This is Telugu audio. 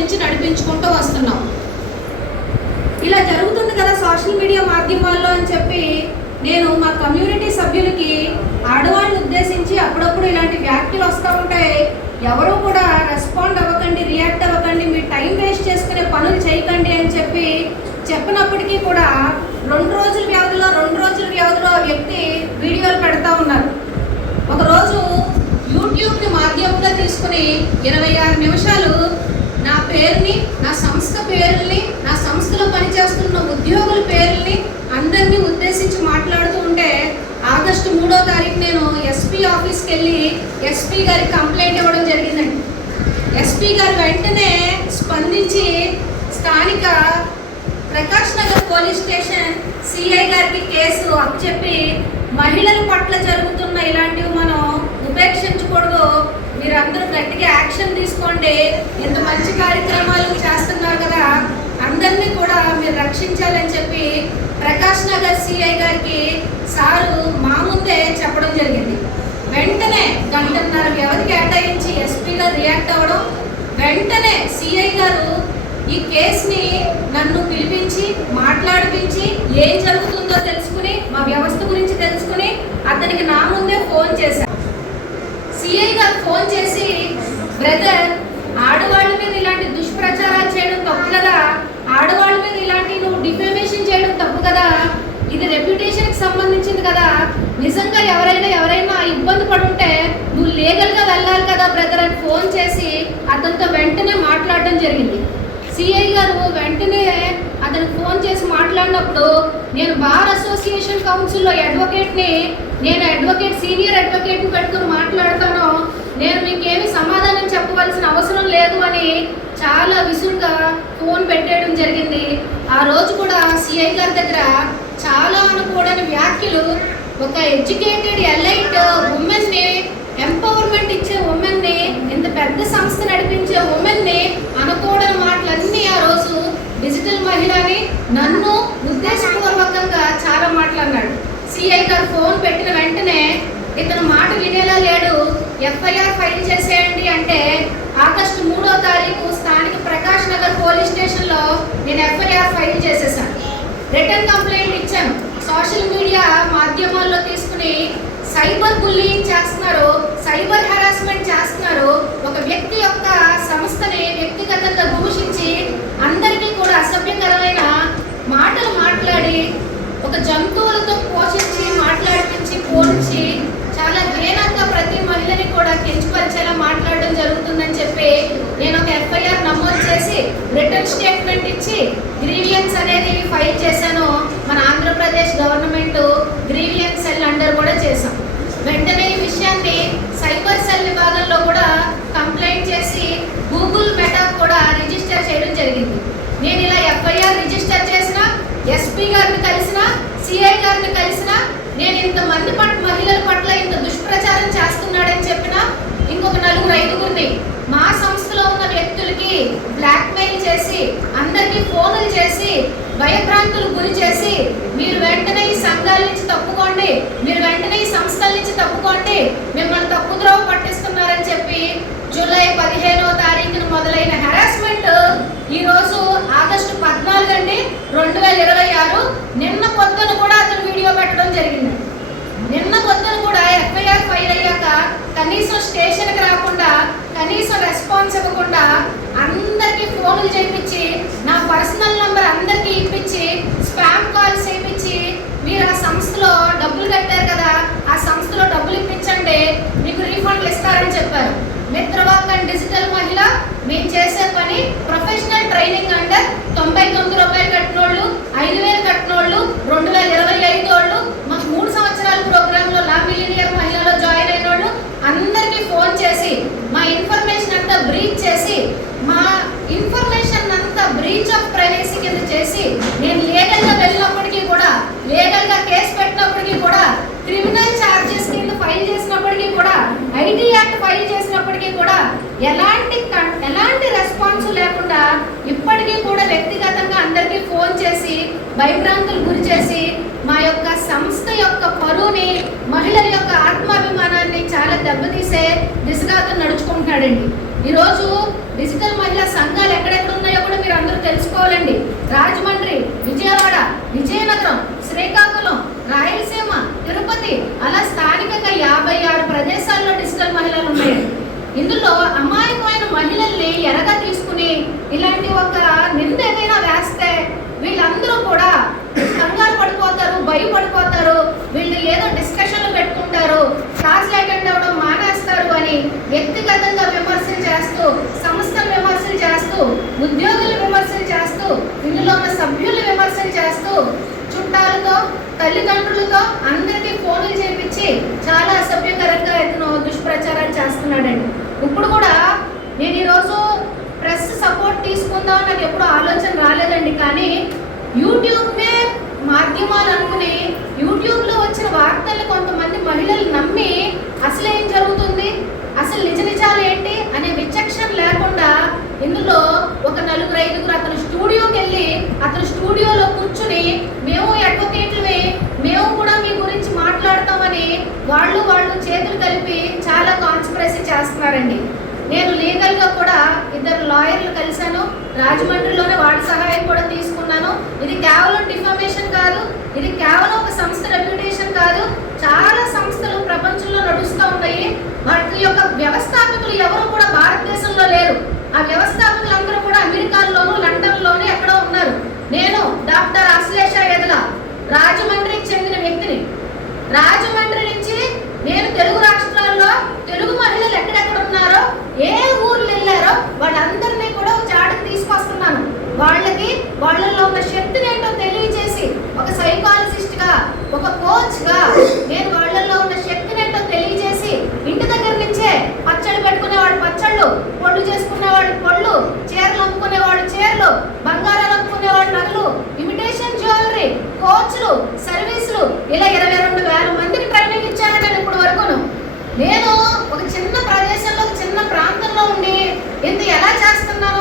నుంచి నడిపించుకుంటూ వస్తున్నాం. ఇలా జరుగుతుంది కదా సోషల్ మీడియా మాధ్యమాల్లో అని చెప్పి నేను మా కమ్యూనిటీ సభ్యులకి ఆడవాళ్ళని ఉద్దేశించి అప్పుడప్పుడు ఇలాంటి వ్యాఖ్యలు వస్తూ ఉంటాయి. ఎవరు కూడా రెస్పాండ్ అవ్వకండి, రియాక్ట్ అవ్వకండి, మీ టైం వేస్ట్ చేసుకునే పనులు చేయకండి అని చెప్పి చెప్పినప్పటికీ కూడా 2 రోజుల వ్యవధిలో వ్యక్తి వీడియోలు పెడతా ఉన్నారు. ఒకరోజు యూట్యూబ్ని మాధ్యమంగా తీసుకుని 26 నిమిషాలు నా పేరుని, నా సంస్థ పేరుల్ని, నా సంస్థలో పనిచేస్తున్న ఉద్యోగుల పేరుల్ని అందరినీ ఉద్దేశించి మాట్లాడుతూ ఉంటే ఆగస్టు 3వ తారీఖు నేను ఎస్పీ ఆఫీస్కి వెళ్ళి ఎస్పీ గారికి కంప్లైంట్ ఇవ్వడం జరిగిందండి. ఎస్పీ గారు వెంటనే స్పందించి స్థానిక Prakash Nagar police station CI గారికి కేసు అప్పచెప్పి మహిళల పట్ల జరుగుతున్న ఇలాంటివి మనం ఉపేక్షించకూడదు, మీరందరూ గట్టిగా యాక్షన్ తీసుకోండి, ఇంత మంచి కార్యక్రమాలు చేస్తున్నారు కదా, అందరినీ కూడా మీరు రక్షించాలని చెప్పి ప్రకాష్ నగర్ సిఐ గారికి సారు మా ముందే చెప్పడం జరిగింది. వెంటనే 1.5 గంటల వ్యవధి కేటాయించి ఎస్పీ గారు రియాక్ట్ అవ్వడం, వెంటనే సిఐ గారు ఈ కేసుని నన్ను పిలిపించి మాట్లాడిపించి ఏం జరుగుతుందో తెలుసుకుని మా వ్యవస్థ గురించి తెలుసుకుని అతనికి నా ముందే ఫోన్ చేశారు. సిఐ గారు ఫోన్ చేసి, బ్రదర్, ఆడవాళ్ళ మీద ఇలాంటి దుష్ప్రచారాలు చేయడం తప్పు కదా, ఆడవాళ్ళ మీద ఇలాంటి నువ్వు డిఫేమేషన్ చేయడం తప్పు కదా, ఇది రెప్యుటేషన్కి సంబంధించింది కదా, నిజంగా ఎవరైనా ఇబ్బంది పడుంటే నువ్వు లీగల్గా వెళ్ళాలి కదా బ్రదర్ అని ఫోన్ చేసి అతనితో వెంటనే మాట్లాడడం జరిగింది. సిఐ గారు వెంటనే అతనికి ఫోన్ చేసి మాట్లాడినప్పుడు నేను బార్ అసోసియేషన్ కౌన్సిల్లో అడ్వకేట్ని, నేను సీనియర్ అడ్వకేట్ని పెట్టుకుని మాట్లాడతాను, నేను మీకేమి సమాధానం చెప్పవలసిన అవసరం లేదు అని చాలా విసురుగా ఫోన్ పెట్టేయడం జరిగింది. ఆ రోజు కూడా సిఐ గారి దగ్గర చాలా అనుకోవడానికి వ్యాఖ్యలు, ఒక ఎడ్యుకేటెడ్ ఎలైట్ ఉమెన్ని, ఎంపవర్మెంట్ ఇచ్చే ఉమెన్ని, ఇంత పెద్ద సంస్థ నడిపించే ఉమెన్ని అనుకోవడం మాటలన్నీ ఆ రోజు డిజిటల్ మహిళని నన్ను ఉద్దేశపూర్వకంగా చాలా మాట్లాడినాడు. సిఐ గారు ఫోన్ పెట్టిన వెంటనే ఇతను మాట వినేలా లేడు, ఎఫ్ఐఆర్ ఫైల్ చేసేయండి అంటే ఆగస్టు 3వ తారీఖు స్థానిక ప్రకాష్ నగర్ పోలీస్ స్టేషన్లో నేను ఎఫ్ఐఆర్ ఫైల్ చేసేసాను. రిటర్న్ కంప్లైంట్ ఇచ్చాను. సోషల్ మీడియా మాధ్యమాల్లో తీసుకుని సైబర్ బుల్లింగ్ చేస్తున్నారు, సైబర్ హెరాస్మెంట్ చేస్తున్నారు, ఒక వ్యక్తి యొక్క సంస్థని వ్యక్తిగతంగా దూషించి అందరికీ కూడా అసభ్యకరమైన మాటలు మాట్లాడి ఒక జంతువులతో పోషించి మాట్లాడిపించి పోల్చి చాలా హీనంగా ప్రతి మహిళని కూడా కించపరిచేలా మాట్లాడడం జరుగుతుందని చెప్పి నేను ఒక ఎఫ్ఐఆర్ నమోదు చేసి రిటర్న్ స్టేట్మెంట్ ఇచ్చి గ్రీవియన్స్ అనేది ఫైల్ చేశాను. మన Andhra Pradesh government grievance cell under కూడా చేశాం. వెంటనే ఈ విషయాన్ని సైబర్ సెల్ విభాగంలో కూడా కంప్లైంట్ చేసి గూగుల్ మెటా కూడా రిజిస్టర్ చేయడం జరిగింది. నేను ఇలా ఎఫ్ఐఆర్ రిజిస్టర్ చేసిన, ఎస్పీ గారిని కలిసిన, సిఐ గారిని కలిసిన, నేను ఇంతమంది మహిళల పట్ల ఇంత దుష్ప్రచారం చేస్తున్నాడని చెప్పిన ఇంకొక 4-5గురిని మా సంస్థలో ఉన్న వ్యక్తులకి బ్లాక్మెయిల్ చేసి అందరికీ ఫోన్లు చేసి భయభ్రాంతులు గురి చేసి మీరు వెంటనే ఈ సంఘాల నుంచి తప్పుకోండి, మీరు వెంటనే ఈ సంస్థల నుంచి తప్పుకోండి, మిమ్మల్ని తప్పుద్రోవ పట్టిస్తున్నారని చెప్పి జూలై 15వ తారీఖున మొదలైన హెరాస్మెంట్ ఈరోజు ఆగస్టు 14 అండి 2026 నిన్న పొద్దున కూడా అతను వీడియో పెట్టడం జరిగింది. నిన్న పొద్దున కూడా ఎఫ్ఐఆర్ ఫైల్ అయ్యాక కనీసం స్టేషన్కి రాకుండా, కనీసం రెస్పాన్స్ ఇవ్వకుండా అందరికీ ఫోన్లు చేయించి నా పర్సనల్ నెంబర్ అందరికీ ఇప్పించి స్పామ్ కాల్స్ చేయించి మీరు ఆ సంస్థలో డబ్బులు కట్టారు కదా, ఆ సంస్థలో డబ్బులు ఇప్పించండి, మీకు రీఫండ్లు ఇస్తారని చెప్పారు. మిత్రవాకం డిజిటల్ మహిళ మేము చేసే పని ప్రొఫెషనల్ ట్రైనింగ్ అండర్ 99 రూపాయలు కట్టినోళ్ళు, 5000 కట్టినోళ్ళు, 2025 వాళ్ళు, మాకు 3 సంవత్సరాల ప్రోగ్రాంలో లా మిలినియర్ మహిళలో జాయిన్ అయిన వాళ్ళు అందరికీ ఫోన్ చేసి మా ఇన్ఫర్మేషన్ అంతా బ్రీచ్ చేసి, మా ఇన్ఫర్మేషన్ అంతా బ్రీచ్ ఆఫ్ ప్రైవసీ కింద చేసి, నేను లీగల్గా వెళ్ళినప్పటికీ కూడా, లీగల్గా కేసు పెట్టినప్పటికీ కూడా, క్రిమినల్ ఛార్జెస్ కింద ఫైల్ చేసినప్పటికీ కూడా, ఐటీ యాక్ట్ ఫైల్ చేసినప్పటికీ కూడా ఎలాంటి రెస్పాన్స్ లేకుండా ఇప్పటికీ కూడా వ్యక్తిగతంగా అందరికీ ఫోన్ చేసి భయభ్రాంతులు గురి చేసి మా యొక్క సంస్థ యొక్క పరువుని, మహిళల యొక్క ఆత్మాభిమానాన్ని చాలా దెబ్బతీసే దిశగా అతను నడుచుకుంటున్నాడండి. ఈరోజు డిజిటల్ మహిళా సంఘాలు ఎక్కడెక్కడ ఉన్నాయో కూడా మీరు అందరూ తెలుసుకోవాలండి. రాజమండ్రి, విజయవాడ, విజయనగరం, శ్రీకాకుళం, రాయలసీమ, తిరుపతి, అలా స్థానికంగా 56 ప్రదేశాల్లో డిజిటల్ మహిళలు ఉన్నాయి. ఇందులో అమాయకమైన మహిళల్ని ఎరగా తీసుకుని ఇలాంటి ఒక నింద ఏదైనా వేస్తే వీళ్ళందరూ కూడా కంగారు పడిపోతారు, భయపడిపోతారు. వీళ్ళు ఏదో డిస్కషన్లు పెట్టుకుంటారు, క్లాసులు అటెండ్ అవ్వడం మానేస్తారు అని వ్యక్తిగతంగా విమర్శలు చేస్తూ, సంస్థలు విమర్శలు చేస్తూ, ఉద్యోగులు విమర్శలు చేస్తూ, ఇందులో ఉన్న సభ్యులు విమర్శలు చేస్తూ, చుట్టాలతో, తల్లిదండ్రులతో అందరికీ ఫోన్లు చేపించి చాలా అసభ్యకరంగా ఇతను దుష్ప్రచారాలు చేస్తున్నాడండి. ఇప్పుడు కూడా నేను ఈరోజు ప్రెస్ సపోర్ట్ తీసుకుందాం నాకు ఎప్పుడూ ఆలోచన రాలేదండి. కానీ యూట్యూబ్నే మాధ్యమాలు అనుకుని యూట్యూబ్లో వచ్చిన వార్తల్ని కొంతమంది మహిళలు నమ్మి అసలు ఏం జరుగుతుంది, అసలు నిజాలు ఏంటి అనే విచక్షణ లేకుండా ఇందులో ఒక 4-5 అతను స్టూడియోకి వెళ్ళి అతను స్టూడియోలో కూర్చుని మేము అడ్వకేట్లమే, మేము కూడా మీ గురించి మాట్లాడతామని వాళ్ళు చేతులు కలిపి చాలా కాన్స్పిరసీ చేస్తున్నారండి. నేను లీగల్గా కూడా 2 లాయర్లు కలిశాను. రాజమండ్రిలోనే వాడి సహాయం కూడా తీసుకున్నాను. ఇది కేవలం డిఫమేషన్ కాదు, ఇది కేవలం ఒక సంస్థ రెప్యుటేషన్ కాదు. చాలా సంస్థలు ప్రపంచంలో నడుస్తూ ఉన్నాయి. వాటి యొక్క వ్యవస్థాపకులు ఎవరు కూడా భారతదేశంలో లేరు. ఆ వ్యవస్థాపకులందరూ కూడా అమెరికాలోను, లండన్లోను ఎక్కడో ఉన్నారు. నేను డాక్టర్ అశ్లేష ఎదల రాజమండ్రికి చెందిన వ్యక్తిని. రాజమండ్రి నుంచి నేను తెలుగు రాష్ట్రాల్లో తెలుగు మహిళలు ఎక్కడెక్కడ ఉన్నారో, ఏ ఊర్లు వెళ్ళారో వాళ్ళందరినీ కూడా ఒక చాటుకు తీసుకొస్తున్నాను. వాళ్ళలో ఉన్న శక్తిని ఏంటో తెలియజేసి ఒక సైకాలజిస్ట్గా, ఒక కోచ్గా నేను వాళ్ళల్లో ఉన్న శక్తిని ఏంటో తెలియజేసి ఇంటి దగ్గర నుంచే పచ్చళ్ళు పెట్టుకునేవాడు పచ్చళ్ళు, పొళ్ళు చేసుకునేవాడు పొళ్ళు, చీరలు అమ్ముకునేవాడు చీరలు, బంగారాలు అమ్ముకునేవాడు నగలు, ఇమిటేషన్ జ్యువెలరీ, కోచ్లు, సర్వీసులు, ఇలా 22,000 మందికి ట్రైనింగ్ ఇచ్చాను నేను ఇప్పుడు వరకును. నేను ఒక చిన్న ప్రదేశంలో, ఒక చిన్న ప్రాంతంలో ఉండి ఇంత ఎలా చేస్తున్నానో